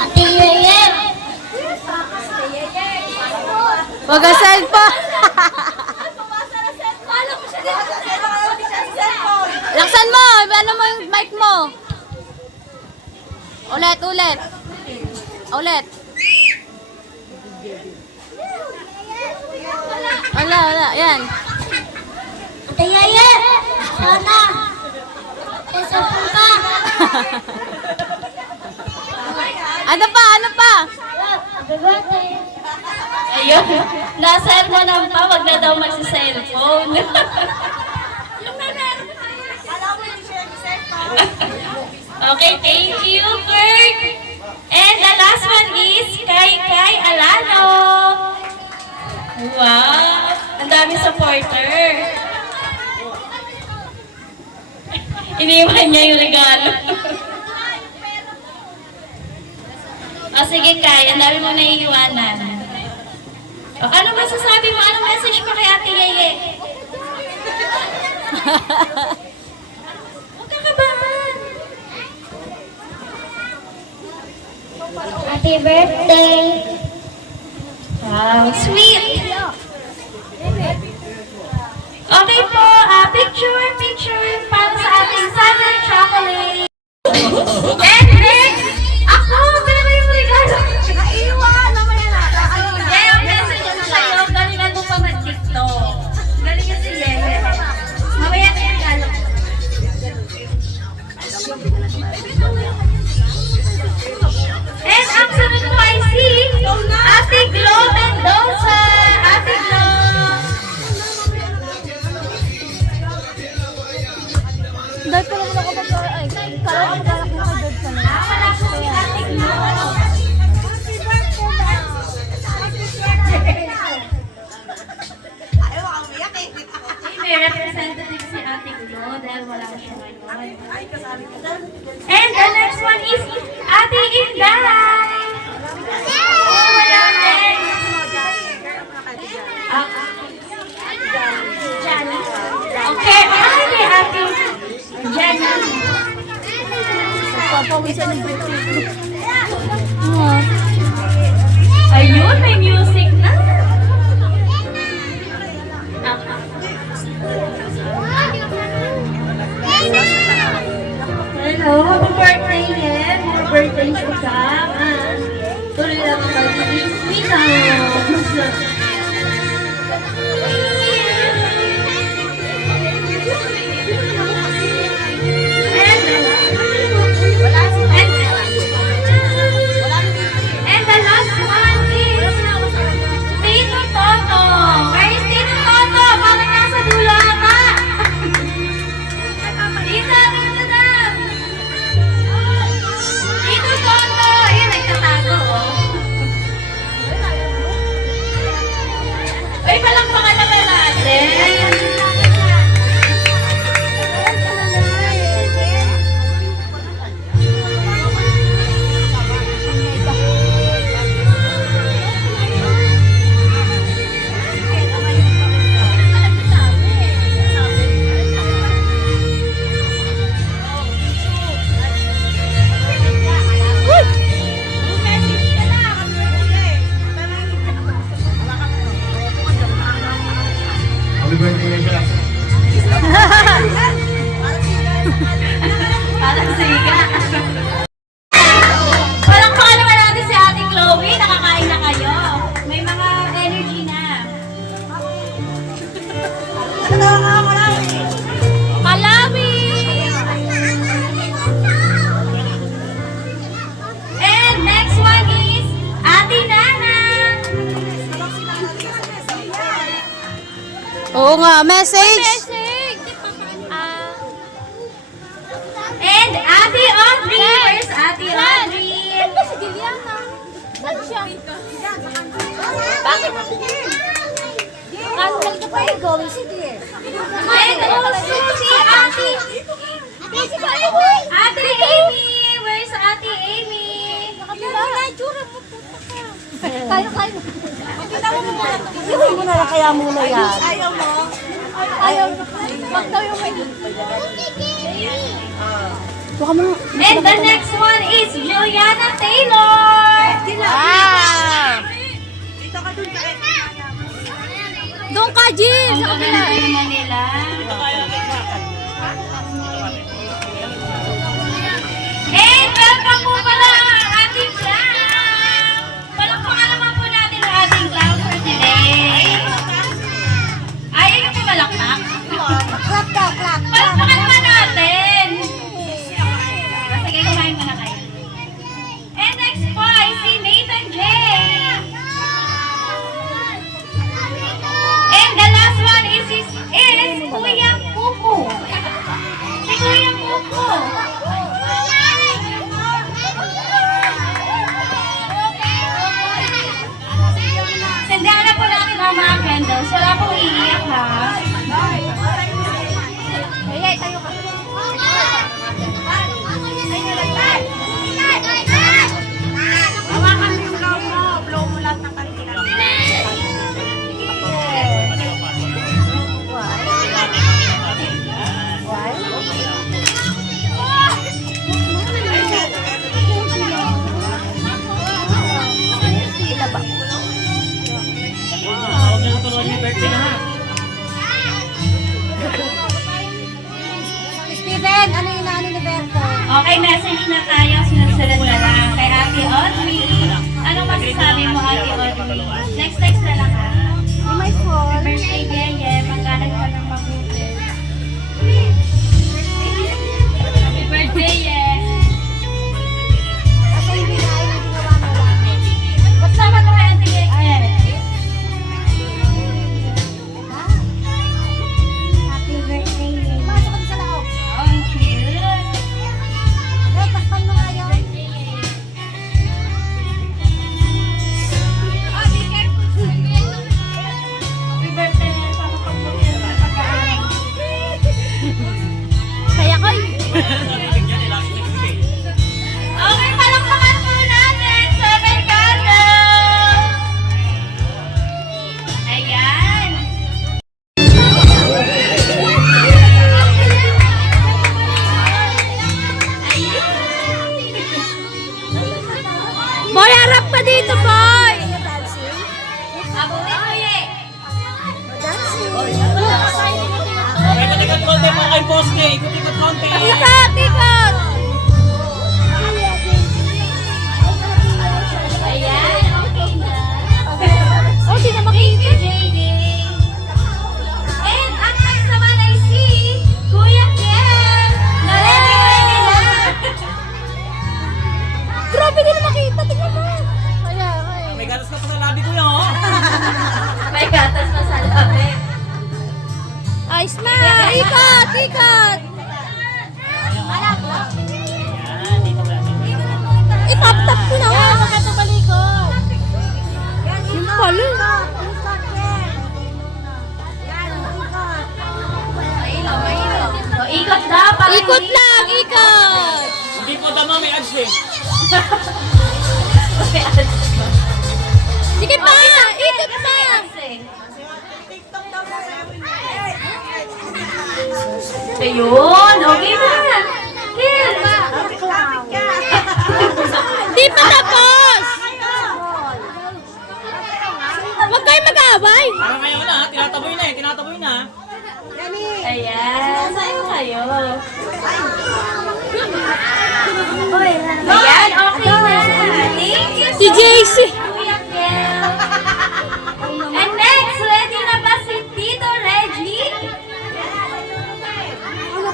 Ate Yeye. Wag ang cellphone. Laksan mo. Ano mo yung mic mo? Ulit. Ulit. Wala. Yan. Ate Yeye. Sana. Isapon ka. Ano pa? Happy birthday. Ayun. Na-cellphone pa. Wag na daw magsi-cellphone. Okay, thank you, Kurt. And the last one is kay Alano. Wow. Ang dami supporter. Iniwan niya yung regalo. Sige, Kai. Ang dami mo naiiwanan. Ano masasabi mo? Anong message mo kay Ate Yeye? Huwag kang kabahan. Happy birthday. Wow, sweet. Okay po, picture para sa ating Sunday chocolate. And next, ako, pero yung regalo. Naiwan naman yan. Yeah, ang message ko sa'yo, galingan mo pa mag-tiktok. Galingan si Yeye. Mamaya na yung regalo. And ang sunod mo ay si Ate Glo Mendoza. Ate Glo. Dahil pa naman ako ay, kala ko balak mo kay Dod ka na. Wala po si Ate Glo. May representative si Ate Glo dahil wala siya ngayon. And the next one is Ate Inday. Wala din. Jenny. Okay, kay Ate Jenny. Papawisan ng birthday. Ayun, may music na. Hello, happy birthday, Yen. Happy birthday sa Sam. Tuloy lang ang pag-ibig. And the last one is Tito Toto. Where is Tito Toto? Parang nasa dulo ata. Tito lang. Tito Toto. Ayun, nagtatago. Uy, palakpakan naman natin. Happy birthday siya. Parang siga. Palakpakan naman natin si Ate Chloe. Nakakain na kayo. May mga energy na. Malawi! And next one is Ate Nana. Oo nga, message. And Ate Audrey. Where's Ate Audrey? Si Giliana. Bakit? Cancel ka pa yung going city eh. And also si Ate. Ate Amy. Where's Ate Amy? Kaya. Iwan mo na lang kaya muna yan. Ayaw mo? Ayaw. Wag daw yung may... Baka mo. And the next one is Juliana Taylor. Wow! Doon ka, Jill! Sa Ang kabila. ganda na nila. And welcome po pala ang ating clown. Palakpakan naman po natin ang ating clown for today. Ayaw yung pumalakpak. Clap daw, clap. Palakpakan naman natin. Sige, kumain muna kayo. And next po ay si Nathan J. And the last one is Kuya Kuko. Si Kuya Kuko. Sandahan na po natin ang mga candles. Wala pong iiyak ha. Hey, tayo ka. Hawakan mo yung blow mo. Blow mo lahat ng kanila. Steven, ano yung inaano ni Berto? Okay, message na tayo. Sunod-sunod na lang. Kay Ate Audrey. Anong masasabi mo, Ate Audrey? Next text na lang ha. Yung may phone. Birthday, Yeye. Magkalag ka ng mabuti. Happy birthday, Ye. Kasi hindi na yung ginawa mo lang. Basta naman kay Ate Yeye. Happy birthday, Yeye. Masok ka sa loob. Ang cute. Eh, takpan mo nga yun. Happy birthday, Ye. Para pag-birthday sa pagkaalam. Kaya ko. Okay, palakpakan po natin. 7 candles. Ayan. Boy, harap ka dito, boy! Abo ni Kuya. Ikot-ikot konti mga kay poste. Ikot-ikot konti. Ikot, ikot! Ayan, okay na. Oh, di na Thank makita. you, JD. And ang next naman ay si Kuya Ken. Ready na. Grabe, di na makita. Tingnan mo. May gatas ka pa sa labi ko yun. May gatas pa sa labi. Ayos na. Ikot, ikot. Itap-tap ko na. Huwag ka tumalikod. Yung pala. O, ikot na. para Ikot hindi- lang, ikot. Hindi po dama, may ads eh. Sige pa, ikot pa. Ayun, okay na. Ken. Di pa tapos. Huwag kayo mag-away. Parang kayo na, tinataboy na eh. Tinataboy na. Ayan, sa'yo kayo. Ayan, okay na. Thank you Si JC. Kuya Kel. And next, ready na ba si Tito Reggie?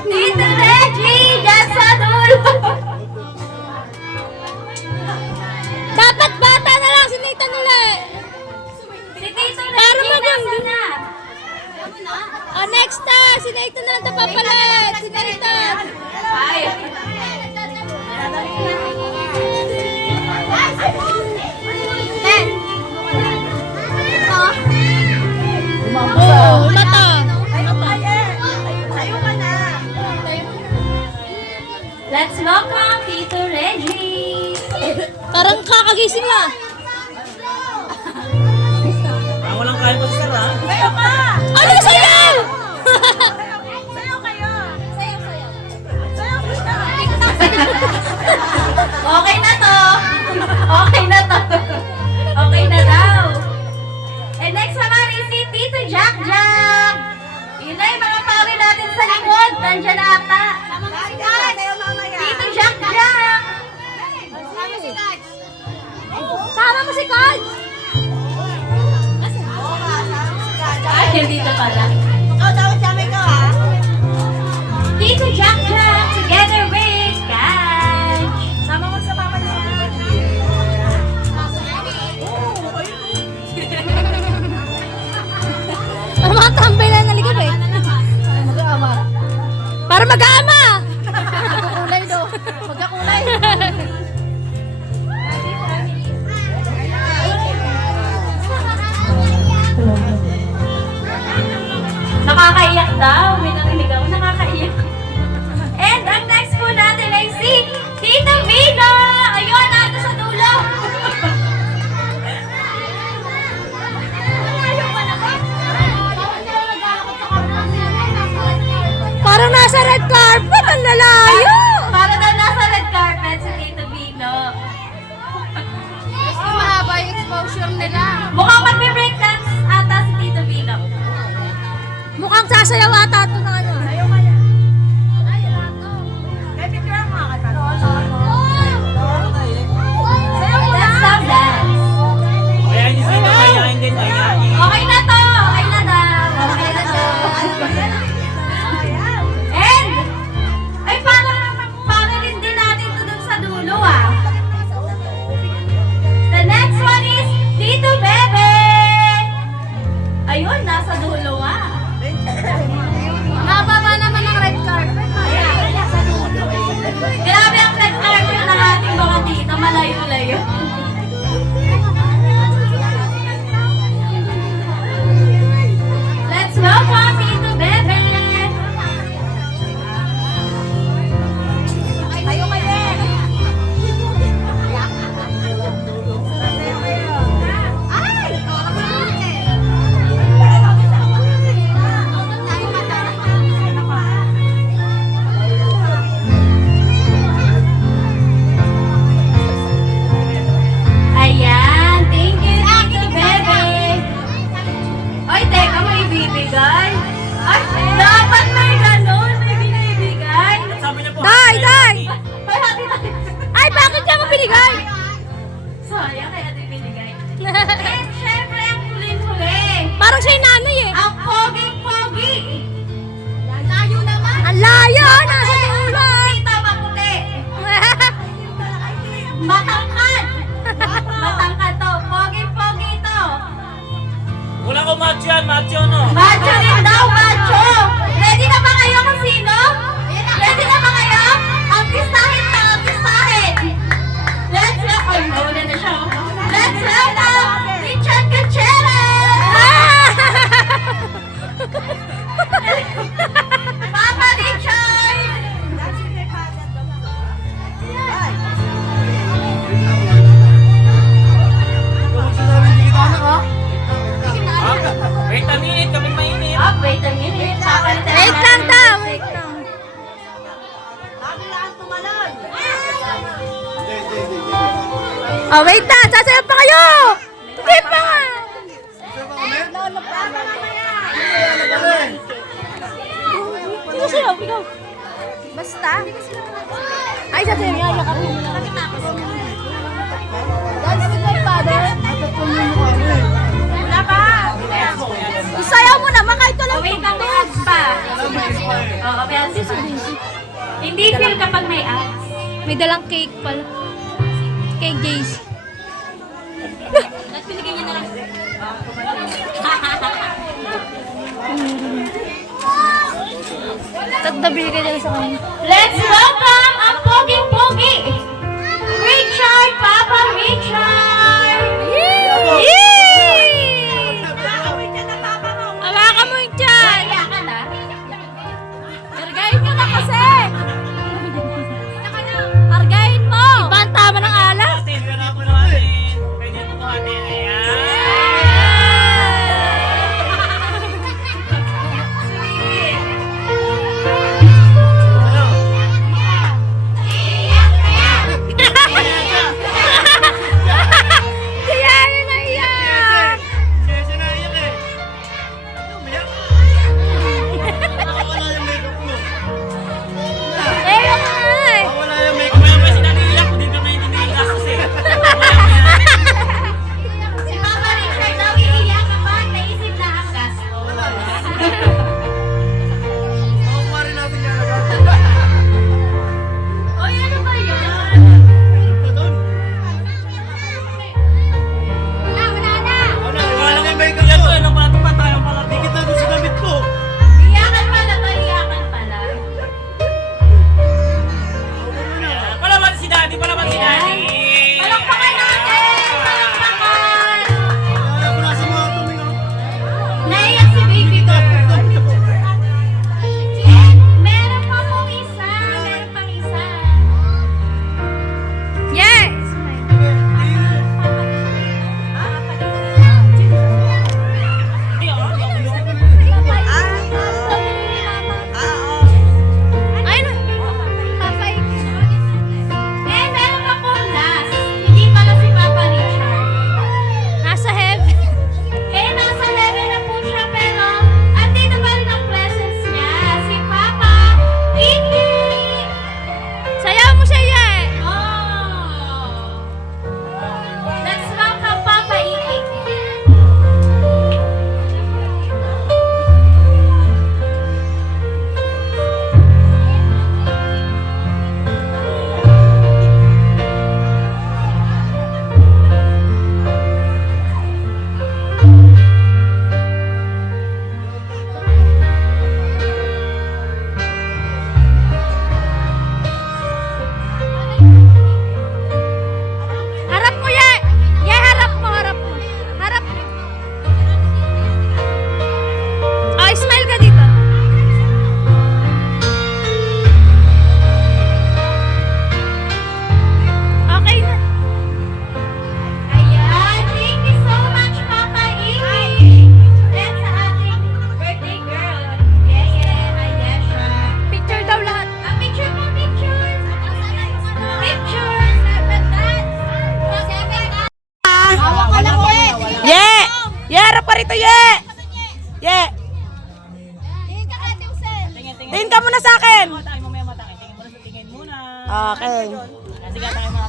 Tito Reggie, dyan sa dulo. Dapat bata na lang si Nathan ulit. Si Tito Para Reggie, maganda. nasa na? Oh, next na. Si Nathan na lang tapapalit. Si Nathan. Ay. Oh, mata. Let's welcome Tito Reggie. Parang kakagising lang. Parang walang kain pa sa sara. Ano sayaw? Sayaw kayo. Sayaw, sayaw. Sayaw, sayaw. na to. Okay na daw. And next naman is si Tito Jack Jack. Yun na yung mga pari natin sa likod. Nandiyan na ata. Tito Jack Jack. Sama mo si Carl! Ay, dito pala. Tito Jack Jack together with Catch. Sama mo sa mama niya. Para mga tambay na naligab eh. Mag-aama. Para mag-aama! Magkakulay do. Magkakulay. Nakakaiyak daw. May narinig ako. Nakakaiyak. And ang next po natin ay si Tita Vina. Ayun, nato sa dulo. Parang nasa red carpet. Ang lalayo! Para daw nasa red carpet si Tita Vino. Mahaba yung exposure nila. Mukhang magbe-breakdance ata si Tita Vino. Mukhang sasayaw ata ito na ano. Let's stop dance. Kaya niyo sino, mayayain din, mayayain. Okay na to. Okay na daw. Okay na to. And, ay para rin din natin to dun sa dulo ah. The next one is Tito Bebe. Ayun, nasa dulo ah. Mababa naman ang red carpet. Grabe ang red carpet ng ating mga tita. Malayo-layo. Let's welcome Tito Bebe. Kayo kayo. Ay! Ayan, thank you, Tito Bebe. Ay, teka, may bibigay. Ay, dapat may ganun, may binibigay. Sabi niya po, Day! Day! Ay, hati tayo. Ay, bakit ka mo binigay? Sayang, kaya di binigay. And syempre, ang huling-huli. Parang siya yung nanay eh. Ang pogi-pogi. Layo naman. Ang layo! Nasa dulo! Tita maputi. Matangkad. Matangkad to. Pogi-pogi to. wala ko macho yan, macho no. Macho din daw, macho. Ready na ba kayo kung sino? Ready na ba kayo? Ang pistahin na, ang pistahin. Let's go. Ay, nauna na siya. Let's go. Richard Gutierrez. Papa Richard. Wait a minute, kami mainit. Oh, wait a minute. Papalitan Wait natin lang yung daw! music. Wait lang. Oh, wait na! Sasayaw pa kayo! Hindi pa nga! Sino sayaw? Ikaw? Basta? Ay, sasayaw niya. Yakapin mo lang. Dance with my father. Wala pa. Isayaw mo naman kahit walang Oh, wait lang, may ads pa. Oo, may ads pa. Hindi feel kapag may ads. May dalang cake pala. Cake Jace. At pinigay niya na lang. At nabigay nila sa kanya. Let's welcome ang pogi-pogi! Richard, Papa Richard! Yay! Hawakan mo yung tiyan! Kaya ka na? Kargahin mo na kasi! Kargahin mo! Iba ang tama ng alas! Atin, gano'n po natin. Pwede ito po atin. Ayan. Okay. Sige tayo mga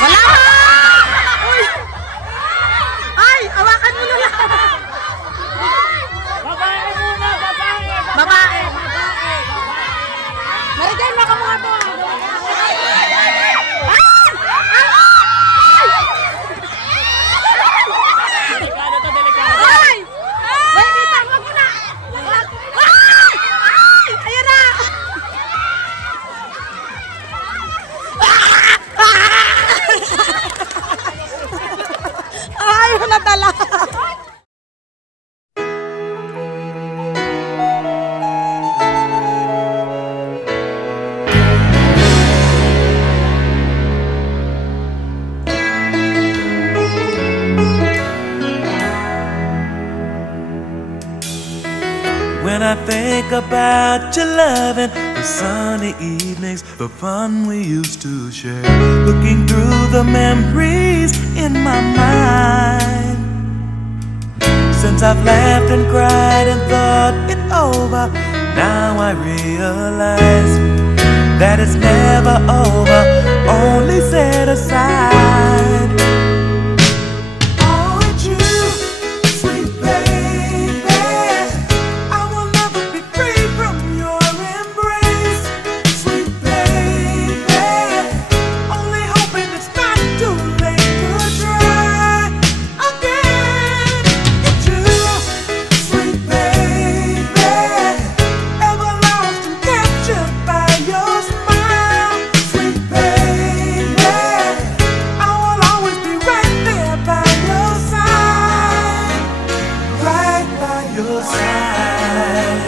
Wala! Uy! Ay! Awakan mo na lang! Babae muna! Babae! Babae! Marijan, baka mga to! Delikado to, delikado. Ay! May kita! Wag mo na! Ay! Ay! Ayan na! Ay! Natala! When I think about your loving, the sunny evenings, the fun we used to share, looking through the memories in my mind. Since I've laughed and cried and thought it over, now I realize that it's never over, only set aside. Oh, it's you, sweet baby. I will never be free from your embrace, sweet baby. Only hoping it's not too late to try again. It's you, sweet baby. Ever lost and captured by your smile, sweet baby. I will always be right there by your side, right by your side.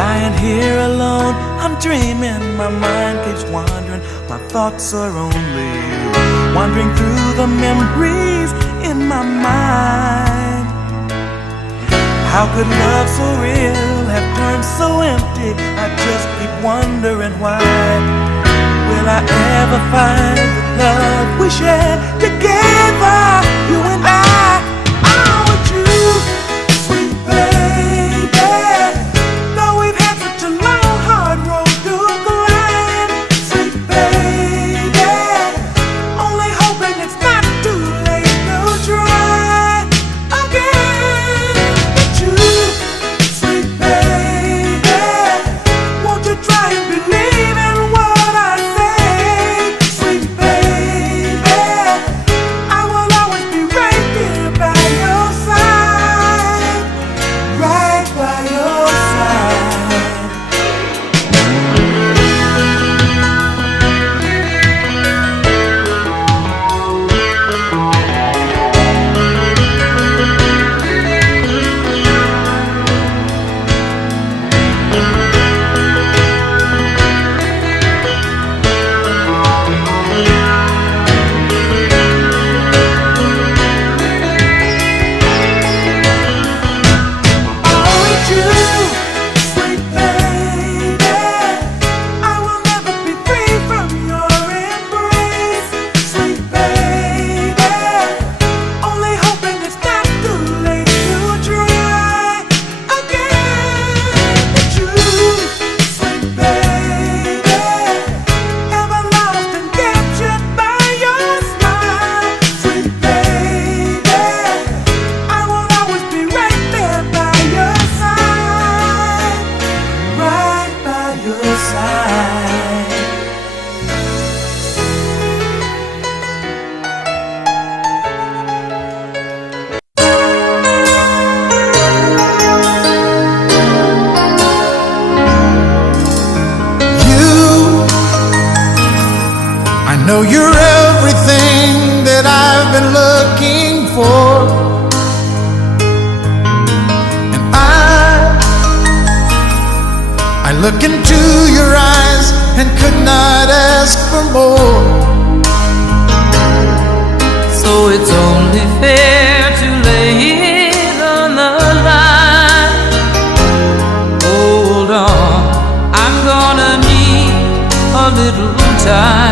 Lying here alone, I'm dreaming, my mind keeps wandering, my thoughts are only you, wandering through the memories in my mind. How could love so real have turned so empty? I just keep wondering why. Will I ever find the love we shared together, you and I? Oh, with you, sweet baby. Though we've had such a long, hard road to climb, sweet baby. Only hoping it's not too late to try again. With you, sweet baby. Won't you try and believe in what I say, sweet baby? I will always be right here by your side, right by your side. Oh, it's you, sweet baby. I will never be free from your embrace, sweet baby. Only hoping it's not too late to try again. It's you, sweet baby. Ever lost and captured by your smile, sweet baby. I will always be right there by your side, right by your side. You, I know you're everything that I've been looking for, and I look into your eyes and could not ask for more. So it's only fair to lay it on the line. Hold on, I'm gonna need a little time.